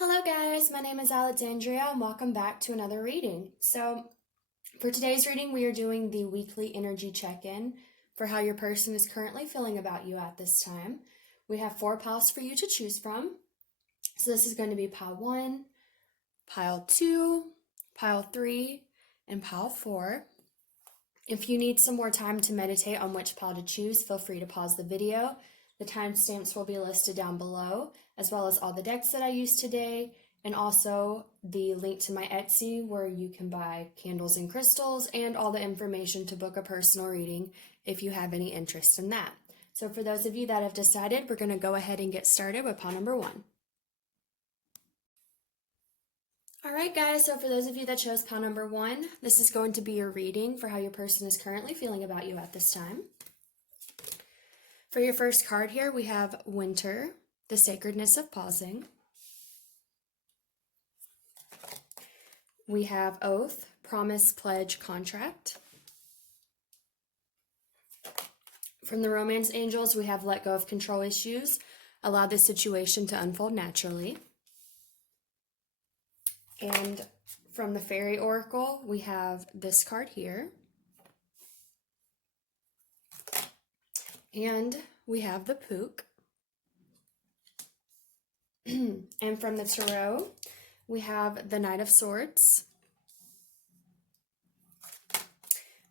Hello guys, my name is Alexandria and welcome back to another reading. So for today's reading, we are doing the weekly energy check-in for how your person is currently feeling about you at this time. We have 4 piles for you to choose from. So this is going to be pile 1, pile 2, pile 3, and pile 4. If you need some more time to meditate on which pile to choose, feel free to pause the video. The timestamps will be listed down below, as well as all the decks that I used today, and also the link to my Etsy where you can buy candles and crystals and all the information to book a personal reading if you have any interest in that. So for those of you that have decided, we're going to go ahead and get started with pile number 1. Alright guys, so for those of you that chose pile number 1, this is going to be your reading for how your person is currently feeling about you at this time. For your first card here, we have Winter, the Sacredness of Pausing. We have Oath, Promise, Pledge, Contract. From the Romance Angels, we have Let Go of Control Issues, Allow the Situation to Unfold Naturally. And from the Fairy Oracle, we have this card here. And we have the Pook. And from the Tarot, we have the Knight of Swords.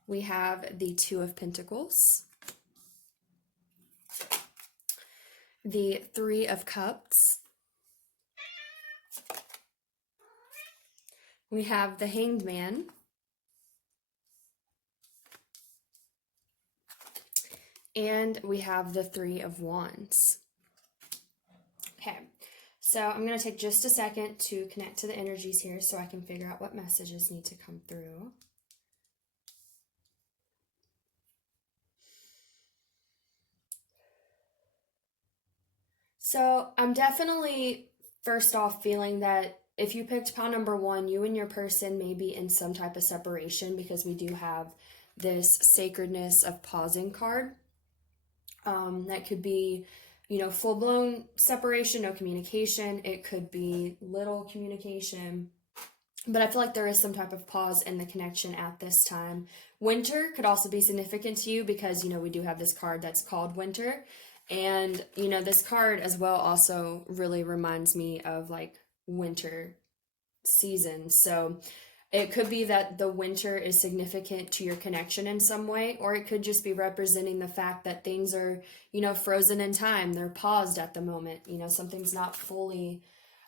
We have the Two of Pentacles. The Three of Cups. We have the Hanged Man. And we have the Three of Wands. Okay, so I'm going to take just a second to connect to the energies here so I can figure out what messages need to come through. So I'm definitely, first off, feeling that if you picked pile number 1, you and your person may be in some type of separation because we do have this Sacredness of Pausing card. That could be, full-blown separation, no communication. It could be little communication. But I feel like there is some type of pause in the connection at this time. Winter could also be significant to you because, we do have this card that's called Winter. And, this card as well also really reminds me of, winter season. So it could be that the winter is significant to your connection in some way, or it could just be representing the fact that things are, frozen in time. They're paused at the moment. Something's not fully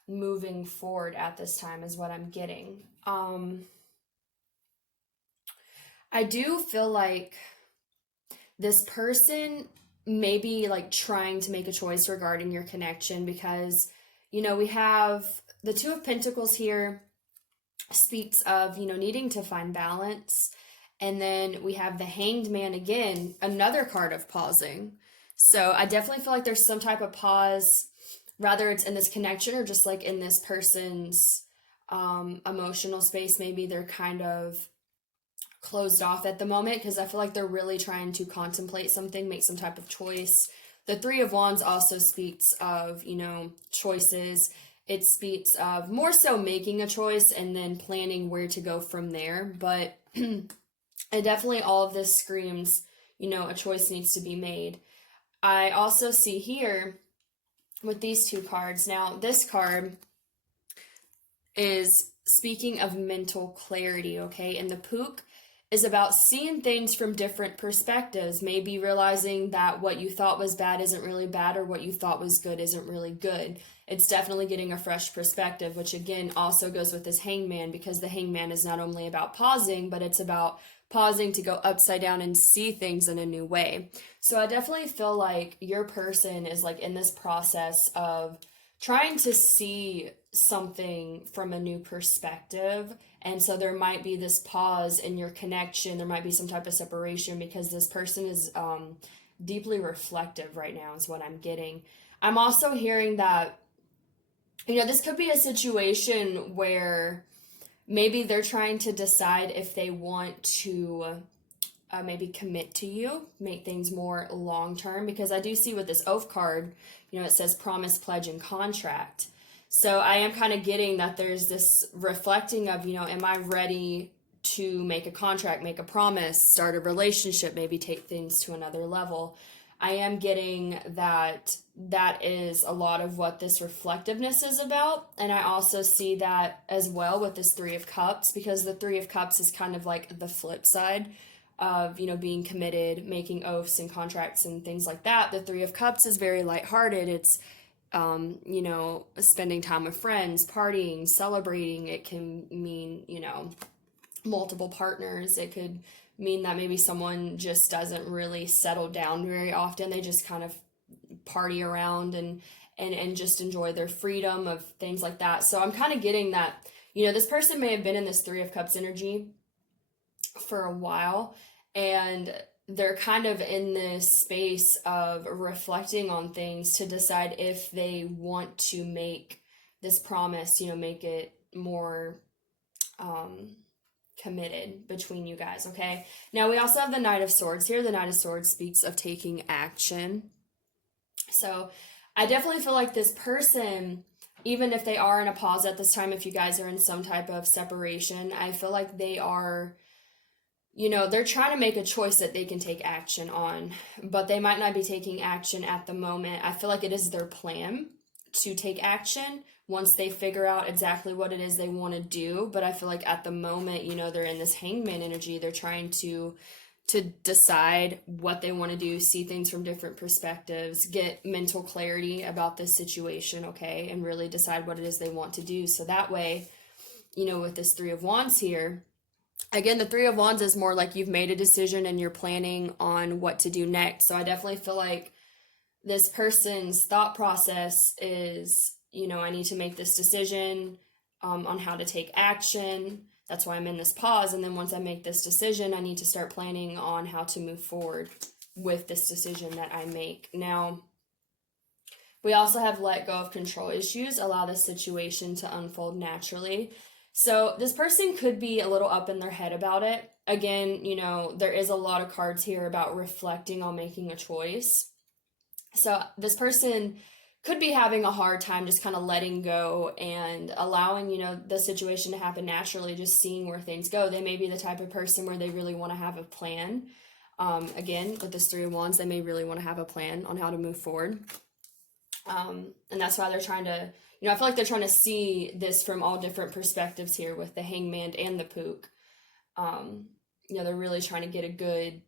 moving forward at this time is what I'm getting. I do feel like this person may be trying to make a choice regarding your connection because, we have the Two of Pentacles here. Speaks of, needing to find balance. And then we have the Hanged Man again, another card of pausing. So I definitely feel like there's some type of pause, whether it's in this connection or just in this person's emotional space. Maybe they're kind of closed off at the moment because I feel like they're really trying to contemplate something, make some type of choice. The Three of Wands also speaks of, choices. It speaks of more so making a choice and then planning where to go from there. But it definitely, all of this screams, a choice needs to be made. I also see here with these 2 cards. Now, this card is speaking of mental clarity, okay? And the Pook is about seeing things from different perspectives, maybe realizing that what you thought was bad isn't really bad, or what you thought was good isn't really good. It's definitely getting a fresh perspective, which again also goes with this Hangman, because the Hangman is not only about pausing, but it's about pausing to go upside down and see things in a new way. So I definitely feel like your person is in this process of trying to see something from a new perspective. And so there might be this pause in your connection. There might be some type of separation because this person is deeply reflective right now is what I'm getting. I'm also hearing that, this could be a situation where maybe they're trying to decide if they want to maybe commit to you, make things more long-term, because I do see with this Oath card, it says promise, pledge, and contract. So I am kind of getting that there's this reflecting of, am I ready to make a contract, make a promise, start a relationship, maybe take things to another level. I am getting that that is a lot of what this reflectiveness is about. And I also see that as well with this Three of Cups, because the Three of Cups is kind of like the flip side of, being committed, making oaths and contracts and things like that. The Three of Cups is very lighthearted. It's spending time with friends, partying, celebrating. It can mean, multiple partners. It could mean that maybe someone just doesn't really settle down very often. They just kind of party around and just enjoy their freedom of things like that. So I'm kind of getting that, this person may have been in this Three of Cups energy for a while, and they're kind of in this space of reflecting on things to decide if they want to make this promise, make it more committed between you guys, okay? Now we also have the Knight of Swords here. The Knight of Swords speaks of taking action. So I definitely feel like this person, even if they are in a pause at this time, if you guys are in some type of separation, I feel like they are, they're trying to make a choice that they can take action on, but they might not be taking action at the moment. I feel like it is their plan to take action once they figure out exactly what it is they want to do. But I feel like at the moment, they're in this hangman energy. They're trying to decide what they want to do, see things from different perspectives, get mental clarity about this situation, okay, and really decide what it is they want to do. So that way, with this Three of Wands here, again, the Three of Wands is more like you've made a decision and you're planning on what to do next. So I definitely feel like this person's thought process is, I need to make this decision on how to take action. That's why I'm in this pause. And then once I make this decision, I need to start planning on how to move forward with this decision that I make. Now, we also have let go of control issues, allow the situation to unfold naturally. So this person could be a little up in their head about it. Again, there is a lot of cards here about reflecting on making a choice. So this person could be having a hard time just kind of letting go and allowing, the situation to happen naturally, just seeing where things go. They may be the type of person where they really want to have a plan. Again, with this Three of Wands, they may really want to have a plan on how to move forward. And that's why they're trying to, I feel like they're trying to see this from all different perspectives here with the Hangman and the Pook. They're really trying to get a good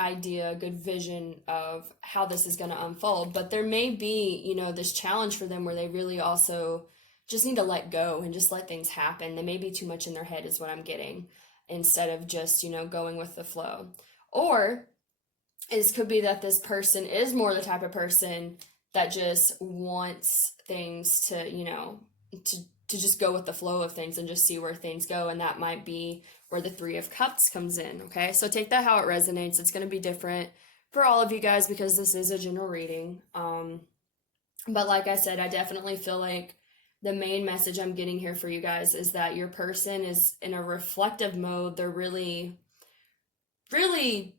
idea, a good vision of how this is going to unfold. But there may be, this challenge for them where they really also just need to let go and just let things happen. They may be too much in their head is what I'm getting, instead of just, going with the flow. Or it could be that this person is more the type of person that just wants things to, to just go with the flow of things and just see where things go. And that might be where the Three of Cups comes in, okay? So take that how it resonates. It's going to be different for all of you guys because this is a general reading. But like I said, I definitely feel like the main message I'm getting here for you guys is that your person is in a reflective mode. They're really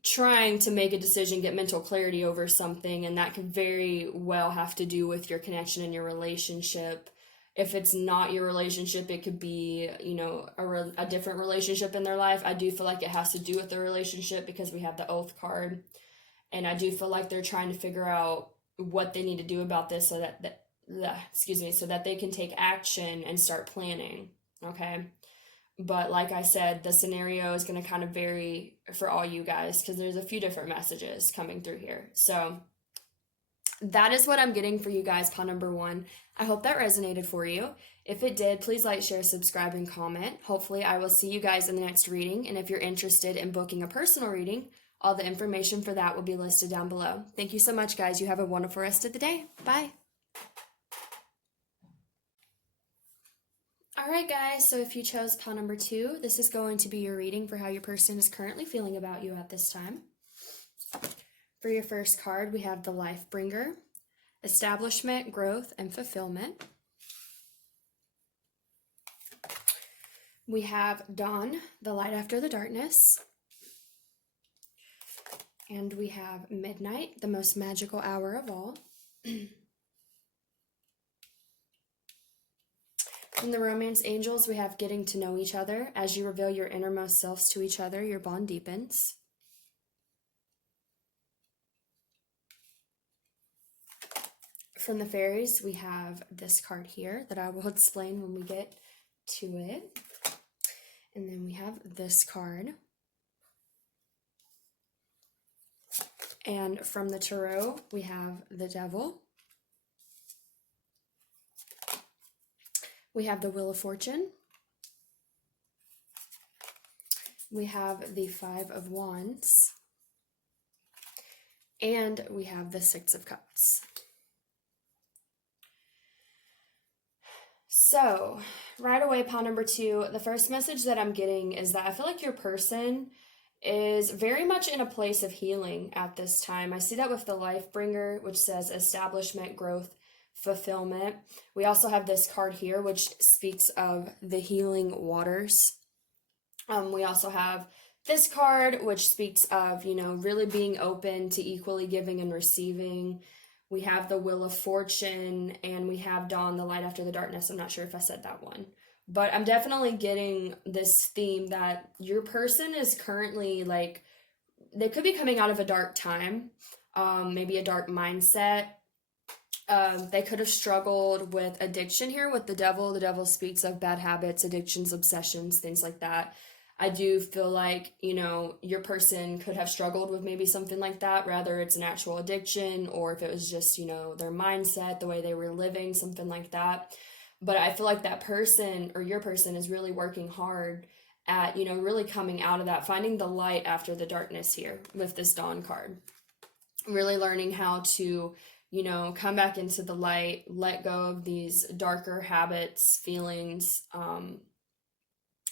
trying to make a decision, get mental clarity over something, and that could very well have to do with your connection and your relationship. If it's not your relationship, it could be, a different relationship in their life. I do feel like it has to do with the relationship because we have the Oath card, and I do feel like they're trying to figure out what they need to do about this so that they can take action and start planning, okay? But like I said, the scenario is going to kind of vary for all you guys because there's a few different messages coming through here. So that is what I'm getting for you guys, pile number 1. I hope that resonated for you. If it did, please like, share, subscribe, and comment. Hopefully, I will see you guys in the next reading. And if you're interested in booking a personal reading, all the information for that will be listed down below. Thank you so much, guys. You have a wonderful rest of the day. Bye. Alright guys, so if you chose pile number 2, this is going to be your reading for how your person is currently feeling about you at this time. For your first card, we have the Life Bringer, Establishment, Growth, and Fulfillment. We have Dawn, the Light After the Darkness. And we have Midnight, the Most Magical Hour of All. In the romance angels, we have getting to know each other. As you reveal your innermost selves to each other, your bond deepens. From the fairies, we have this card here that I will explain when we get to it. And then we have this card. And from the tarot, we have the devil. We have the Wheel of Fortune. We have the Five of Wands. And we have the Six of Cups. So, right away, pile number 2, the first message that I'm getting is that I feel like your person is very much in a place of healing at this time. I see that with the Life Bringer, which says establishment, growth, fulfillment. We also have this card here, which speaks of the healing waters. We also have this card, which speaks of, really being open to equally giving and receiving. We have the Wheel of Fortune, and we have Dawn, the light after the darkness. I'm not sure if I said that one. But I'm definitely getting this theme that your person is currently, they could be coming out of a dark time, maybe a dark mindset. They could have struggled with addiction here with the devil. The devil speaks of bad habits, addictions, obsessions, things like that. I do feel like, your person could have struggled with maybe something like that, whether it's an actual addiction or if it was just, their mindset, the way they were living, something like that. But I feel like that person or your person is really working hard at, really coming out of that, finding the light after the darkness here with this Dawn card. Really learning how to, come back into the light, let go of these darker habits, feelings,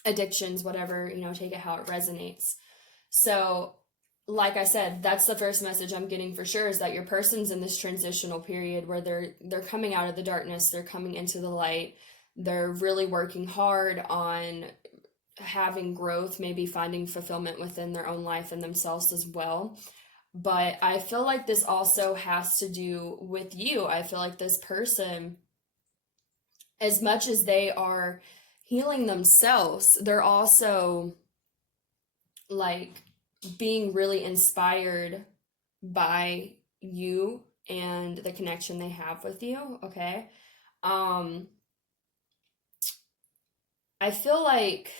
addictions, whatever, take it how it resonates. So, like I said, that's the first message I'm getting for sure, is that your person's in this transitional period where they're coming out of the darkness, they're coming into the light, they're really working hard on having growth, maybe finding fulfillment within their own life and themselves as well. But I feel like this also has to do with you. I feel like this person, as much as they are healing themselves, they're also being really inspired by you and the connection they have with you. Okay. I feel like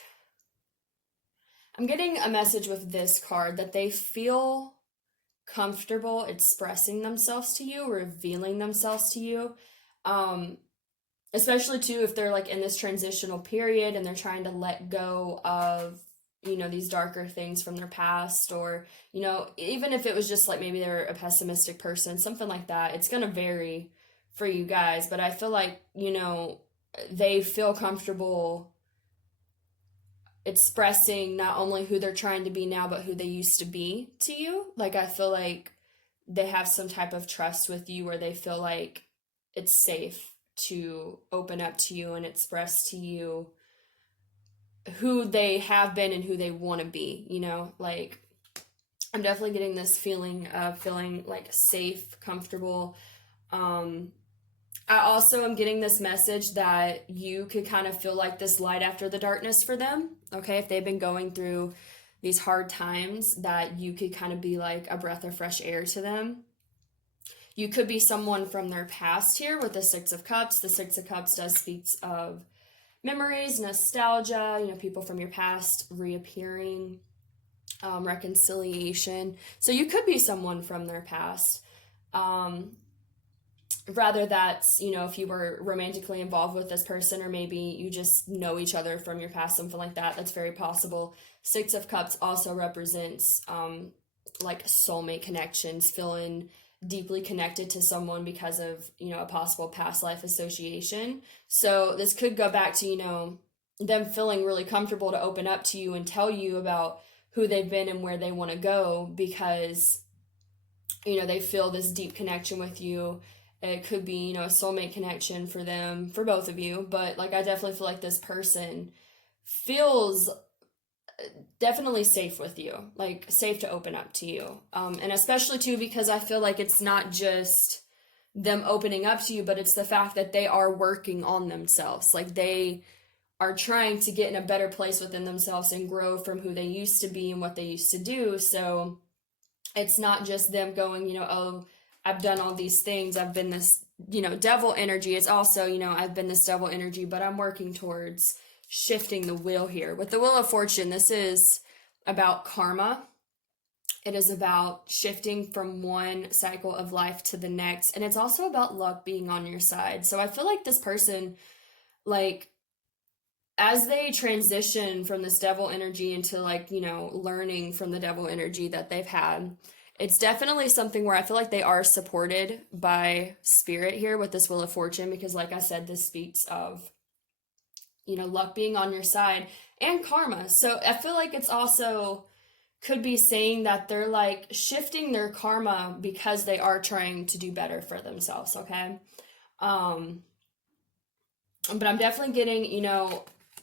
I'm getting a message with this card that they feel comfortable expressing themselves to you, revealing themselves to you. Especially too if they're in this transitional period and they're trying to let go of these darker things from their past, or even if it was just maybe they're a pessimistic person, something like that. It's going to vary for you guys, but I feel like they feel comfortable expressing not only who they're trying to be now but who they used to be to you. I feel like they have some type of trust with you where they feel like it's safe to open up to you and express to you who they have been and who they want to be, I'm definitely getting this feeling of feeling safe, comfortable. I also am getting this message that you could kind of feel like this light after the darkness for them, okay? If they've been going through these hard times, that you could kind of be like a breath of fresh air to them. You could be someone from their past here with the Six of Cups. The Six of Cups does speak of memories, nostalgia, people from your past reappearing, reconciliation. So you could be someone from their past. Rather that's, if you were romantically involved with this person, or maybe you just know each other from your past, something like that. That's very possible. Six of Cups also represents soulmate connections, feeling deeply connected to someone because of, a possible past life association. So this could go back to, them feeling really comfortable to open up to you and tell you about who they've been and where they want to go, because, they feel this deep connection with you. It could be, a soulmate connection for them, for both of you. But I definitely feel like this person feels definitely safe with you, safe to open up to you. And especially too, because I feel like it's not just them opening up to you, but it's the fact that they are working on themselves. Like they are trying to get in a better place within themselves and grow from who they used to be and what they used to do. So it's not just them going, oh, I've done all these things. I've been this, devil energy. It's also, I've been this devil energy, but I'm working towards shifting the wheel here. With the Wheel of Fortune, this is about karma. It is about shifting from one cycle of life to the next. And it's also about luck being on your side. So I feel like this person, like, as they transition from this devil energy into learning from the devil energy that they've had, it's definitely something where I feel like they are supported by spirit here with this Wheel of Fortune, because like I said, this speaks of, luck being on your side and karma. So I feel like it's also could be saying that they're like shifting their karma because they are trying to do better for themselves, okay? But I'm definitely getting,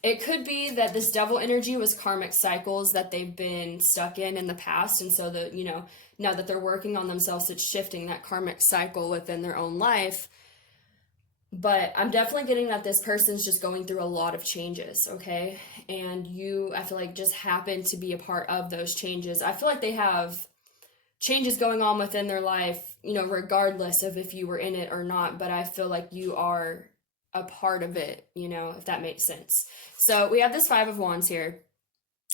it could be that this devil energy was karmic cycles that they've been stuck in the past. And so now that they're working on themselves, it's shifting that karmic cycle within their own life. But I'm definitely getting that this person's just going through a lot of changes, okay? And you, I feel like, just happen to be a part of those changes. I feel like they have changes going on within their life, regardless of if you were in it or not. But I feel like you are a part of it, if that makes sense. So we have this Five of Wands here.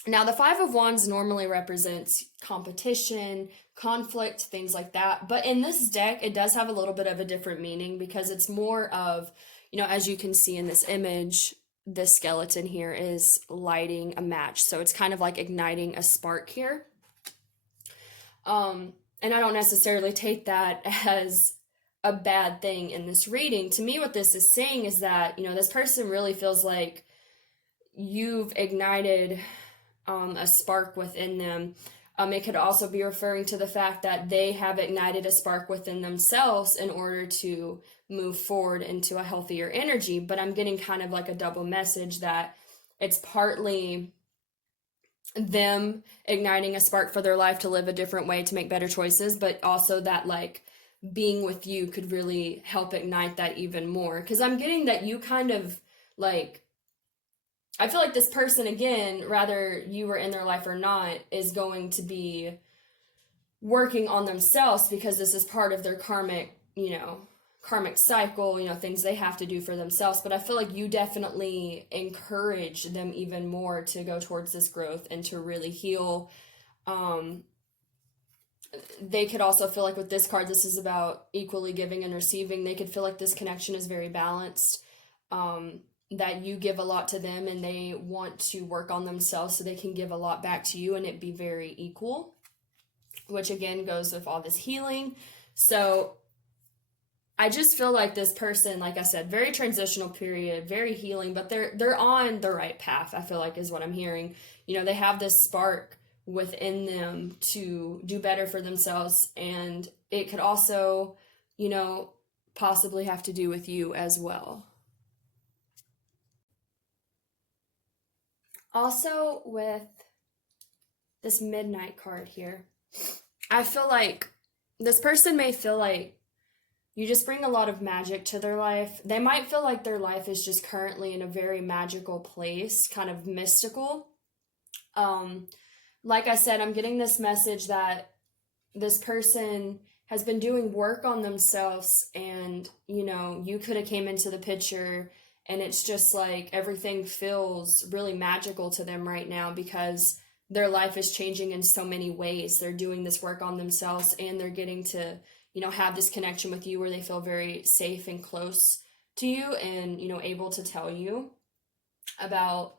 Now, the Five of Wands normally represents competition, conflict, things like that. But in this deck, it does have a little bit of a different meaning, because it's more of, as you can see in this image, this skeleton here is lighting a match. So it's kind of like igniting a spark here. And I don't necessarily take that as a bad thing in this reading. To me, what this is saying is that, this person really feels like you've ignited a spark within them. It could also be referring to the fact that they have ignited a spark within themselves in order to move forward into a healthier energy. But I'm getting kind of like a double message that it's partly them igniting a spark for their life to live a different way, to make better choices, but also that like being with you could really help ignite that even more. Because I'm getting that you kind of like, I feel like this person, again, rather you were in their life or not, is going to be working on themselves, because this is part of their karmic cycle, things they have to do for themselves. But I feel like you definitely encourage them even more to go towards this growth and to really heal. They could also feel like with this card, this is about equally giving and receiving. They could feel like this connection is very balanced. That you give a lot to them and they want to work on themselves so they can give a lot back to you and it be very equal, which again goes with all this healing. So I just feel like this person, like I said, very transitional period, very healing, but they're on the right path, I feel like, is what I'm hearing. They have this spark within them to do better for themselves, and it could also, possibly have to do with you as well. Also, with this Midnight card here, I feel like this person may feel like you just bring a lot of magic to their life. They might feel like their life is just currently in a very magical place, kind of mystical. Like I said, I'm getting this message that this person has been doing work on themselves, and you could have came into the picture, and it's just like everything feels really magical to them right now because their life is changing in so many ways. They're doing this work on themselves, and they're getting to have this connection with you where they feel very safe and close to you, and able to tell you about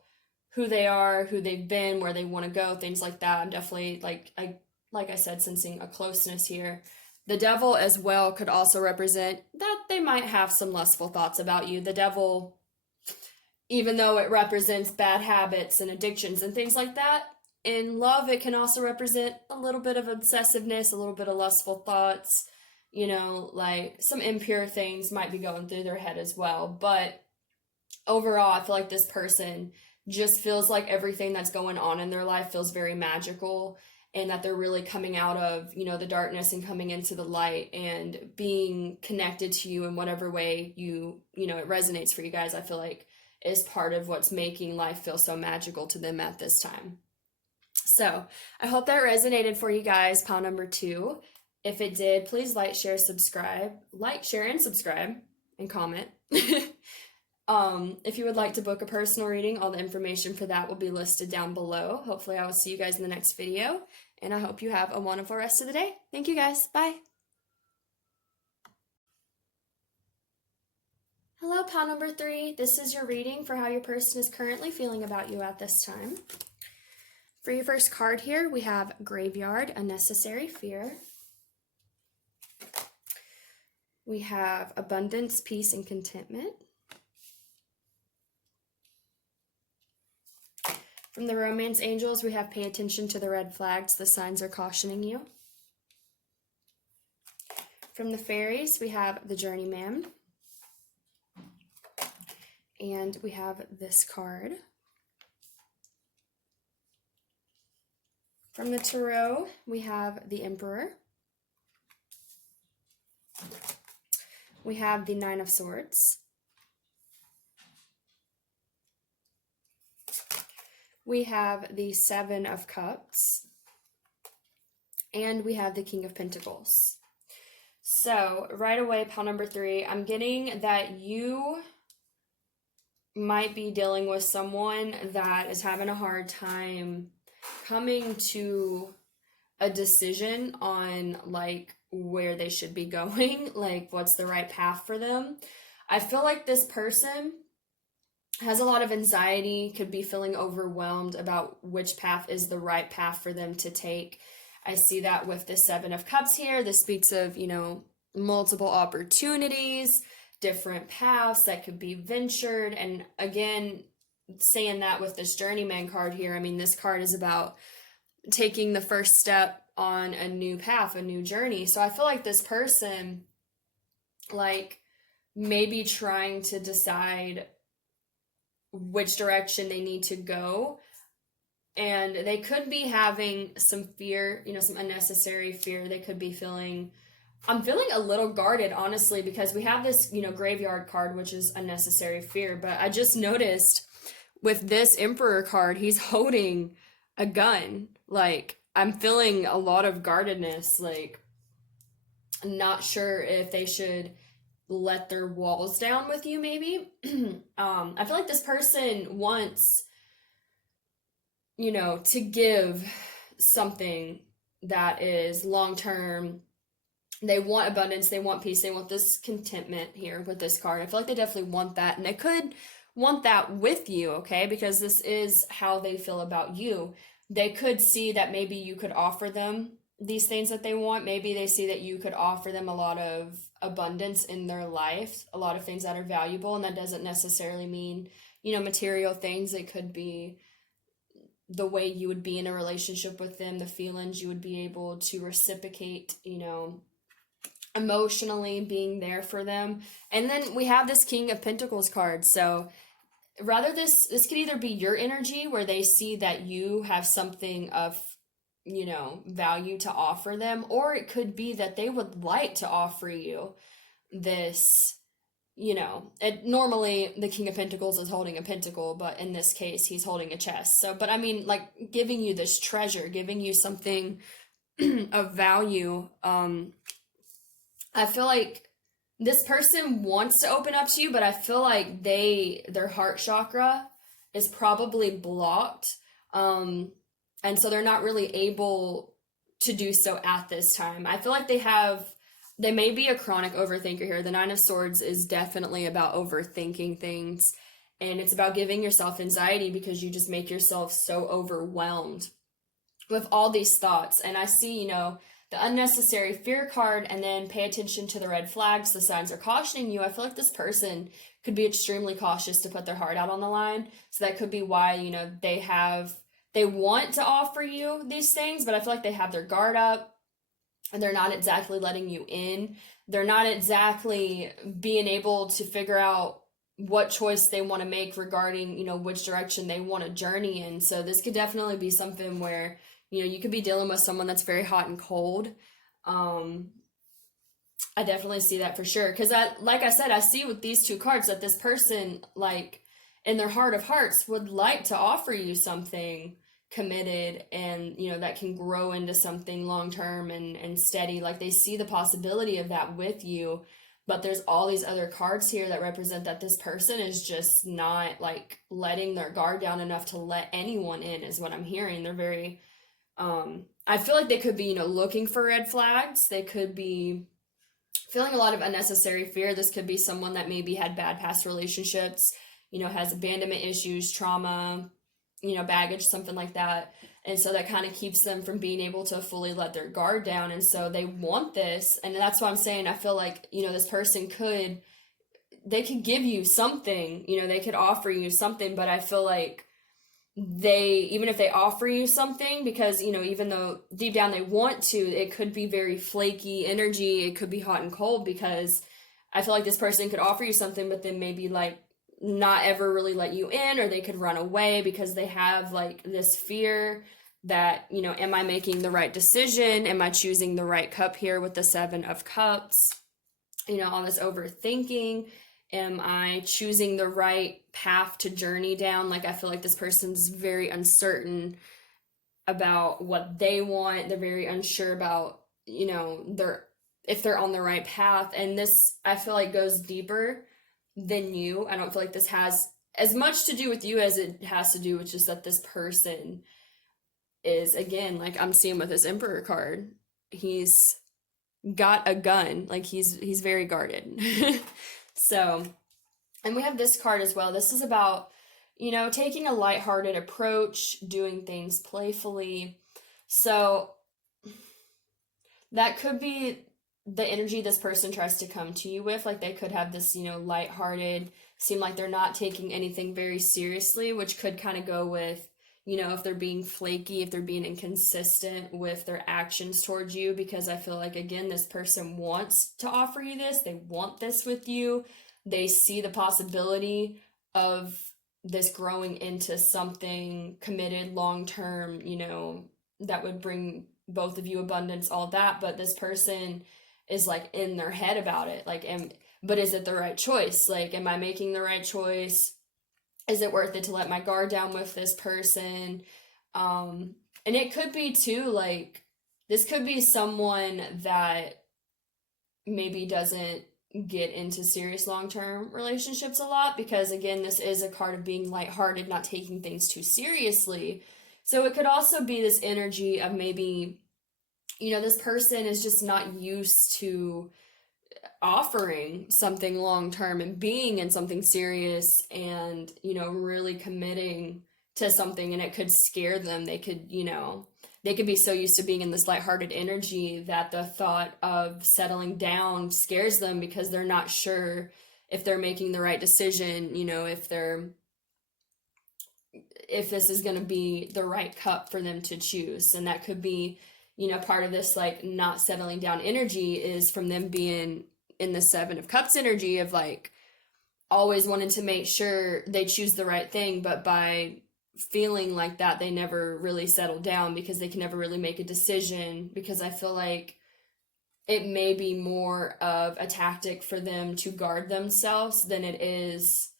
who they are, who they've been, where they want to go, things like that. I'm definitely like I said, sensing a closeness here. The devil as well could also represent that they might have some lustful thoughts about you. The devil, even though it represents bad habits and addictions and things like that, in love it can also represent a little bit of obsessiveness, a little bit of lustful thoughts, like some impure things might be going through their head as well. But overall, I feel like this person just feels like everything that's going on in their life feels very magical, and that they're really coming out of, the darkness and coming into the light and being connected to you in whatever way it resonates for you guys. I feel like is part of what's making life feel so magical to them at this time. So I hope that resonated for you guys, pile number 2. If it did, please like, share, and subscribe, and comment. If you would like to book a personal reading, all the information for that will be listed down below. Hopefully I will see you guys in the next video, and I hope you have a wonderful rest of the day. Thank you guys. Bye. Hello, pile number 3. This is your reading for how your person is currently feeling about you at this time. For your first card here, we have Graveyard, Unnecessary Fear. We have Abundance, Peace, and Contentment. From the Romance Angels, we have Pay attention to the red flags. The signs are cautioning you. From the Fairies, we have the Journeyman. And we have this card. From the Tarot, we have the Emperor. We have the Nine of Swords. We have the Seven of Cups. And we have the King of Pentacles. So, right away, pile number 3, I'm getting that you might be dealing with someone that is having a hard time coming to a decision on, like, where they should be going, like, what's the right path for them. I feel like this person has a lot of anxiety, could be feeling overwhelmed about which path is the right path for them to take. I see that with the Seven of Cups here. This speaks of, multiple opportunities, different paths that could be ventured. And again, saying that with this Journeyman card here, I mean, this card is about taking the first step on a new path, a new journey. So I feel like this person, like, maybe trying to decide which direction they need to go, and they could be having some fear, some unnecessary fear. They could be feeling, I'm feeling a little guarded, honestly, because we have this, Graveyard card, which is unnecessary fear, but I just noticed with this Emperor card, he's holding a gun. Like, I'm feeling a lot of guardedness, like, I'm not sure if they should let their walls down with you, maybe. I feel like this person wants, to give something that is long-term. They want abundance, they want peace, they want this contentment here with this card. I feel like they definitely want that, and they could want that with you, okay? Because this is how they feel about you. They could see that maybe you could offer them these things that they want. Maybe they see that you could offer them a lot of abundance in their life, a lot of things that are valuable, and that doesn't necessarily mean, material things. It could be the way you would be in a relationship with them, the feelings you would be able to reciprocate, emotionally being there for them. And then we have this King of Pentacles card. So rather this could either be your energy where they see that you have something of, value to offer them, or it could be that they would like to offer you this, normally the King of Pentacles is holding a pentacle, but in this case he's holding a chest. So, but I mean, like, giving you this treasure, giving you something of value. I feel like this person wants to open up to you, but I feel like their heart chakra is probably blocked. And so they're not really able to do so at this time. I feel like they may be a chronic overthinker here. The Nine of Swords is definitely about overthinking things, and it's about giving yourself anxiety because you just make yourself so overwhelmed with all these thoughts. And I see, the unnecessary fear card, and then pay attention to the red flags. The signs are cautioning you. I feel like this person could be extremely cautious to put their heart out on the line. So that could be why, they want to offer you these things, but I feel like they have their guard up and they're not exactly letting you in. They're not exactly being able to figure out what choice they want to make regarding, which direction they want to journey in. So this could definitely be something where, You could be dealing with someone that's very hot and cold. Um, I definitely see that for sure. Because like I said, I see with these two cards that this person, like, in their heart of hearts, would like to offer you something committed and, that can grow into something long term and steady. Like, they see the possibility of that with you. But there's all these other cards here that represent that this person is just not, like, letting their guard down enough to let anyone in, is what I'm hearing. They're very, I feel like they could be, looking for red flags. They could be feeling a lot of unnecessary fear. This could be someone that maybe had bad past relationships, has abandonment issues, trauma, baggage, something like that. And so that kind of keeps them from being able to fully let their guard down. And so they want this. And that's why I'm saying I feel like, this person they could give you something, they could offer you something, but I feel like even if they offer you something, because even though deep down they want to, it could be very flaky energy, it could be hot and cold, because I feel like this person could offer you something but then maybe like not ever really let you in, or they could run away because they have like this fear that, am I making the right decision, am I choosing the right cup here with the 7 of Cups, all this overthinking. Am I choosing the right path to journey down? Like, I feel like this person's very uncertain about what they want. They're very unsure about, if they're on the right path. And this, I feel like, goes deeper than you. I don't feel like this has as much to do with you as it has to do with just that this person is, again, like I'm seeing with this Emperor card, he's got a gun. Like, he's very guarded. So, and we have this card as well. This is about, taking a lighthearted approach, doing things playfully. So that could be the energy this person tries to come to you with. Like, they could have this, lighthearted, seem like they're not taking anything very seriously, which could kind of go with, if they're being flaky, if they're being inconsistent with their actions towards you, because I feel like, again, this person wants to offer you this. They want this with you. They see the possibility of this growing into something committed, long-term, that would bring both of you abundance, all that. But this person is like in their head about it. Like, but is it the right choice? Like, am I making the right choice? Is it worth it to let my guard down with this person? And it could be too, like, this could be someone that maybe doesn't get into serious long-term relationships a lot, because again, this is a card of being lighthearted, not taking things too seriously. So it could also be this energy of maybe, this person is just not used to offering something long term and being in something serious and, really committing to something, and it could scare them. They could, they could be so used to being in this lighthearted energy that the thought of settling down scares them, because they're not sure if they're making the right decision, if this is going to be the right cup for them to choose. And that could be, part of this, like, not settling down energy is from them being in the 7 of Cups energy of, like, always wanting to make sure they choose the right thing, but by feeling like that, they never really settle down because they can never really make a decision, because I feel like it may be more of a tactic for them to guard themselves than it is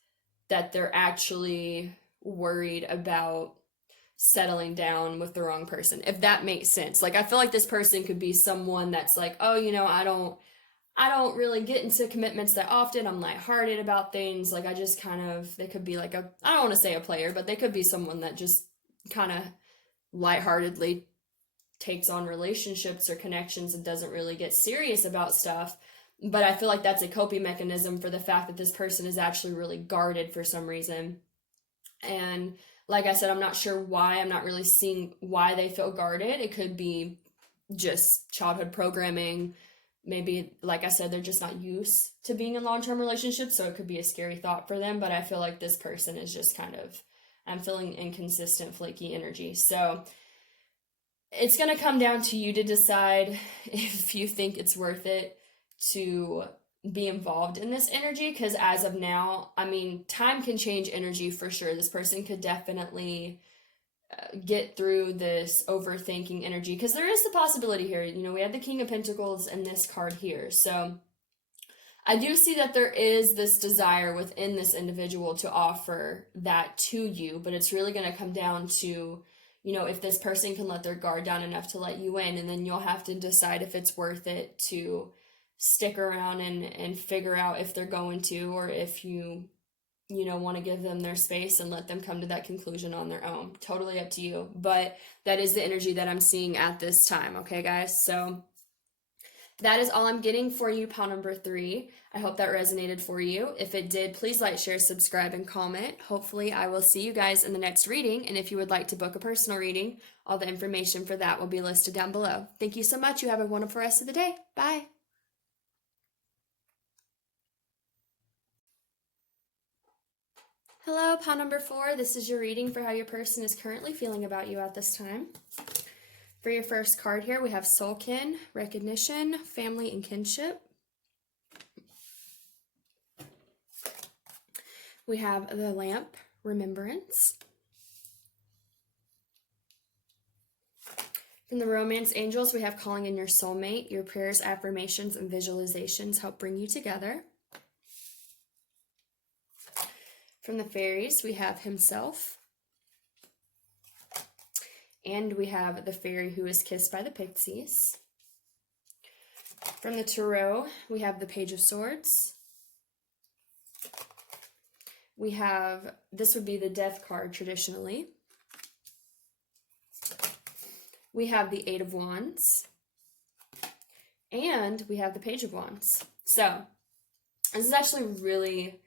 that they're actually worried about settling down with the wrong person, if that makes sense. Like, I feel like this person could be someone that's like, oh, I don't really get into commitments that often. I'm lighthearted about things. Like, I just kind of, they could be like I don't want to say a player, but they could be someone that just kind of lightheartedly takes on relationships or connections and doesn't really get serious about stuff. But I feel like that's a coping mechanism for the fact that this person is actually really guarded for some reason. And like I said, I'm not sure why. I'm not really seeing why they feel guarded. It could be just childhood programming. Maybe, like I said, they're just not used to being in long-term relationships, so it could be a scary thought for them. But I feel like this person is just kind of, I'm feeling inconsistent, flaky energy. So it's going to come down to you to decide if you think it's worth it to be involved in this energy, because as of now, I mean, time can change energy for sure. This person could definitely get through this overthinking energy, because there is the possibility here. We had the King of Pentacles and this card here. So I do see that there is this desire within this individual to offer that to you, but it's really going to come down to, if this person can let their guard down enough to let you in, and then you'll have to decide if it's worth it to stick around and figure out if they're going to, or if you want to give them their space and let them come to that conclusion on their own. Totally up to you. But that is the energy that I'm seeing at this time. Okay, guys? So that is all I'm getting for you, pile number 3. I hope that resonated for you. If it did, please like, share, subscribe, and comment. Hopefully, I will see you guys in the next reading. And if you would like to book a personal reading, all the information for that will be listed down below. Thank you so much. You have a wonderful rest of the day. Bye. Hello, pile number 4. This is your reading for how your person is currently feeling about you at this time. For your first card here, we have Soulkin, Recognition, Family, and Kinship. We have the Lamp, Remembrance. From the Romance Angels, we have Calling in Your Soulmate. Your prayers, affirmations, and visualizations help bring you together. From the Fairies, we have Himself. And we have the Fairy Who is Kissed by the Pixies. From the Tarot, we have the Page of Swords. We have, this would be the Death card traditionally. We have the Eight of Wands. And we have the Page of Wands. So, this is actually really,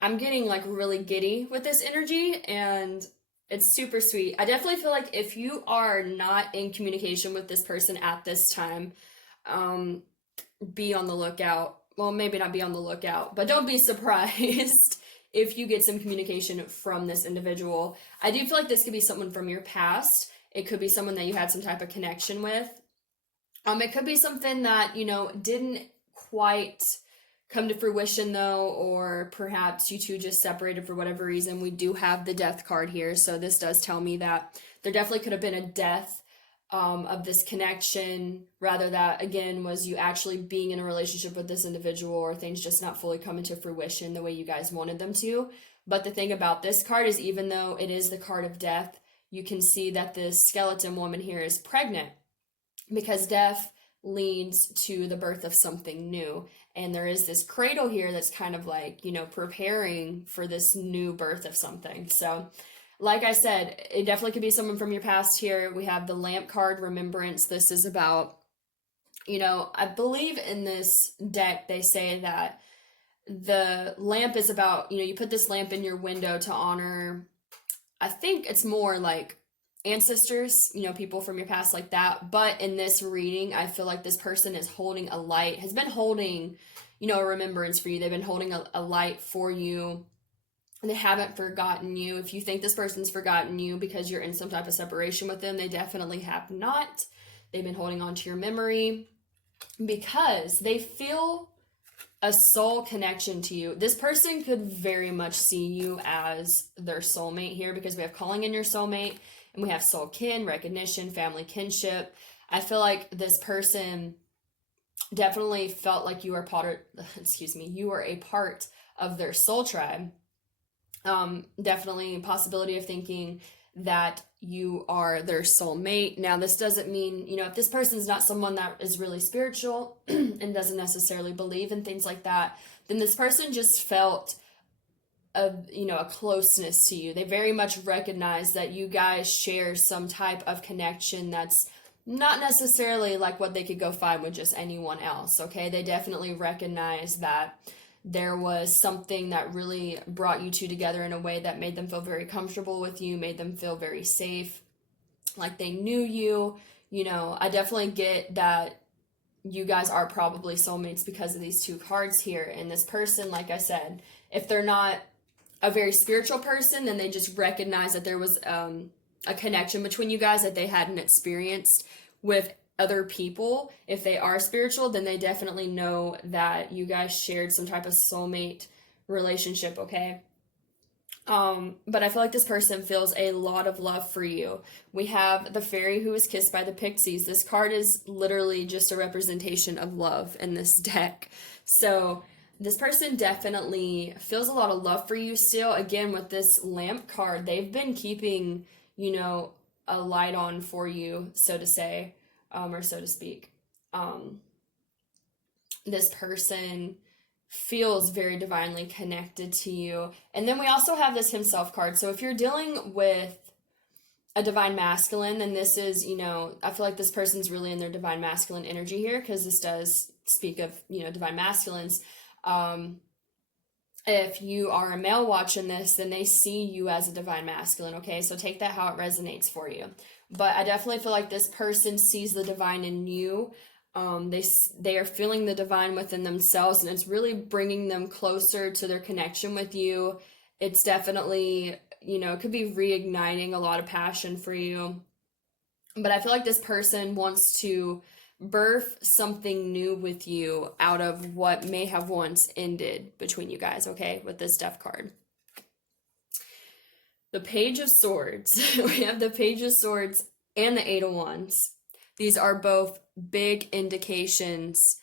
I'm getting like really giddy with this energy, and it's super sweet. I definitely feel like if you are not in communication with this person at this time, be on the lookout. Well, maybe not be on the lookout, but don't be surprised if you get some communication from this individual. I do feel like this could be someone from your past. It could be someone that you had some type of connection with. It could be something that, didn't quite come to fruition though, or perhaps you two just separated for whatever reason. We do have the Death card here, so this does tell me that there definitely could have been a death of this connection, rather that again was you actually being in a relationship with this individual, or things just not fully coming to fruition the way you guys wanted them to. But the thing about this card is, even though it is the card of death, you can see that this skeleton woman here is pregnant, because death leads to the birth of something new. And there is this cradle here that's kind of like, preparing for this new birth of something. So, like I said, it definitely could be someone from your past here. We have the Lamp card, Remembrance. This is about, I believe in this deck, they say that the lamp is about, you put this lamp in your window to honor, I think it's more like ancestors, people from your past like that. But in this reading, I feel like this person is holding a light, has been holding, a remembrance for you. They've been holding a light for you. They haven't forgotten you. If you think this person's forgotten you because you're in some type of separation with them, they definitely have not. They've been holding on to your memory because they feel a soul connection to you. This person could very much see you as their soulmate here, because we have Calling in Your Soulmate, and we have Soul Kin, Recognition, Family, Kinship. I feel like this person definitely felt like you are you are a part of their soul tribe. Definitely a possibility of thinking that you are their soulmate. Now, this doesn't mean, if this person's not someone that is really spiritual and doesn't necessarily believe in things like that, then this person just felt a closeness to you. They very much recognize that you guys share some type of connection that's not necessarily like what they could go find with just anyone else, okay? They definitely recognize that there was something that really brought you two together in a way that made them feel very comfortable with you, made them feel very safe, like they knew you. I definitely get that you guys are probably soulmates because of these two cards here. And this person, like I said, if they're not a very spiritual person, then they just recognize that there was a connection between you guys that they hadn't experienced with other people. If they are spiritual, then they definitely know that you guys shared some type of soulmate relationship, okay? But I feel like this person feels a lot of love for you. We have the fairy who was kissed by the pixies. This card is literally just a representation of love in this deck. So this person definitely feels a lot of love for you still. Again, with this lamp card, they've been keeping, a light on for you, so to say, or so to speak. Um, this person feels very divinely connected to you. And then we also have this himself card. So if you're dealing with a divine masculine, then this is, I feel like this person's really in their divine masculine energy here, because this does speak of, divine masculines. If you are a male watching this, then they see you as a divine masculine, okay? So take that how it resonates for you. But I definitely feel like this person sees the divine in you. They are feeling the divine within themselves, and it's really bringing them closer to their connection with you. It's definitely, it could be reigniting a lot of passion for you. But I feel like this person wants to birth something new with you out of what may have once ended between you guys, okay, with this Death card. The Page of Swords. We have the Page of Swords and the Eight of Wands. These are both big indications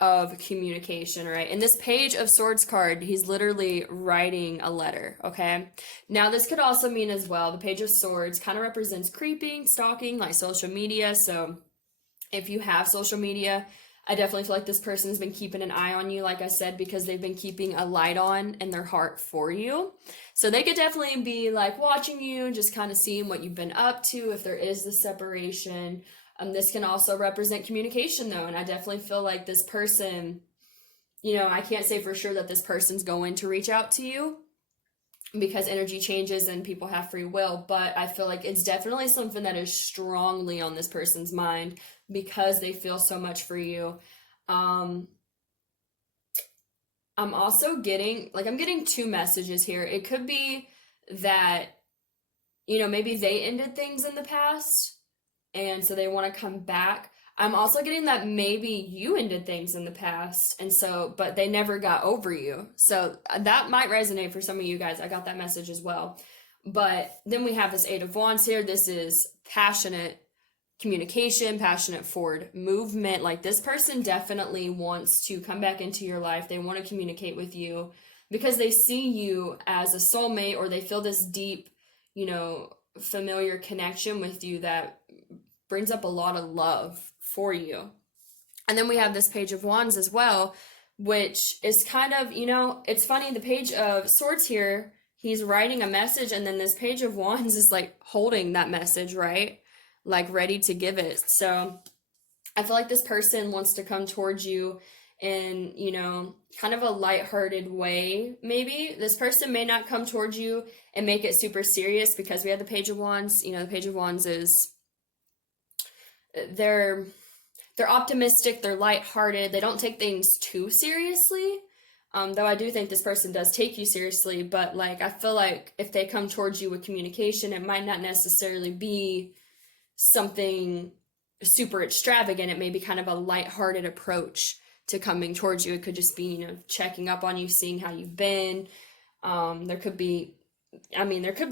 of communication, right? In this Page of Swords card, he's literally writing a letter, okay? Now, this could also mean as well, the Page of Swords kind of represents creeping, stalking, like social media. So if you have social media, I definitely feel like this person's been keeping an eye on you, like I said, because they've been keeping a light on in their heart for you. So they could definitely be like watching you, just kind of seeing what you've been up to, if there is the separation. This can also represent communication, though, and I definitely feel like this person, I can't say for sure that this person's going to reach out to you, because energy changes and people have free will, but I feel like it's definitely something that is strongly on this person's mind because they feel so much for you. I'm also I'm getting two messages here. It could be that, maybe they ended things in the past, and so they want to come back. I'm also getting that maybe you ended things in the past, and so, but they never got over you. So that might resonate for some of you guys. I got that message as well. But then we have this Eight of Wands here. This is passionate communication, passionate forward movement. Like, this person definitely wants to come back into your life. They want to communicate with you because they see you as a soulmate, or they feel this deep, familiar connection with you that brings up a lot of love for you. And then we have this Page of Wands as well, which is kind of, it's funny, the Page of Swords here, he's writing a message, and then this Page of Wands is like holding that message, right? Like ready to give it. So I feel like this person wants to come towards you in, kind of a lighthearted way, maybe. This person may not come towards you and make it super serious, because we have the Page of Wands. The Page of Wands is, they're optimistic, they're lighthearted, they don't take things too seriously. Though I do think this person does take you seriously, but like, I feel like if they come towards you with communication, it might not necessarily be something super extravagant. It may be kind of a lighthearted approach to coming towards you. It could just be, checking up on you, seeing how you've been. There could be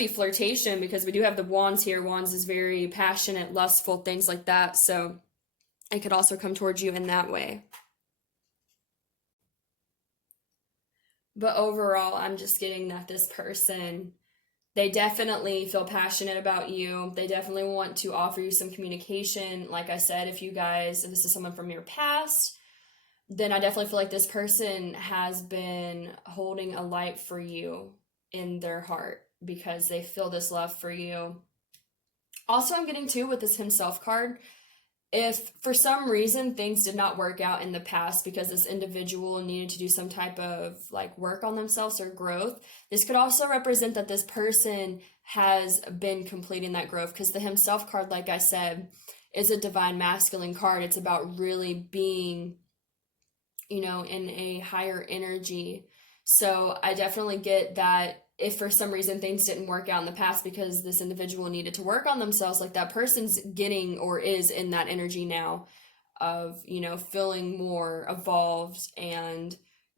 flirtation, because we do have the Wands here. Wands is very passionate, lustful, things like that. So it could also come towards you in that way. But overall, I'm just getting that this person, they definitely feel passionate about you. They definitely want to offer you some communication. Like I said, if this is someone from your past, then I definitely feel like this person has been holding a light for you in their heart, because they feel this love for you. Also, I'm getting too, with this Himself card, if for some reason things did not work out in the past because this individual needed to do some type of like work on themselves or growth, this could also represent that this person has been completing that growth, because the Himself card, like I said, is a divine masculine card. It's about really being, in a higher energy. So I definitely get that if for some reason things didn't work out in the past because this individual needed to work on themselves, like that person's getting or is in that energy now of, feeling more evolved and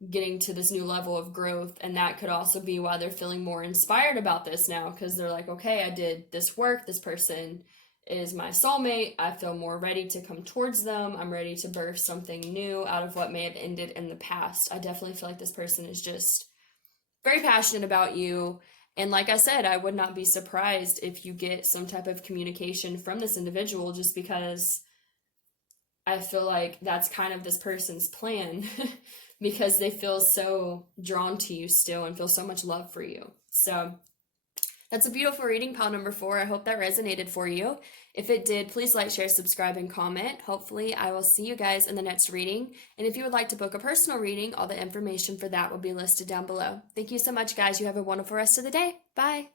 getting to this new level of growth. And that could also be why they're feeling more inspired about this now, because they're like, okay, I did this work. This person is my soulmate. I feel more ready to come towards them. I'm ready to birth something new out of what may have ended in the past. I definitely feel like this person is just very passionate about you. And like I said, I would not be surprised if you get some type of communication from this individual, just because I feel like that's kind of this person's plan because they feel so drawn to you still and feel so much love for you. So that's a beautiful reading, pile number 4. I hope that resonated for you. If it did, please like, share, subscribe, and comment. Hopefully, I will see you guys in the next reading. And if you would like to book a personal reading, all the information for that will be listed down below. Thank you so much, guys. You have a wonderful rest of the day. Bye.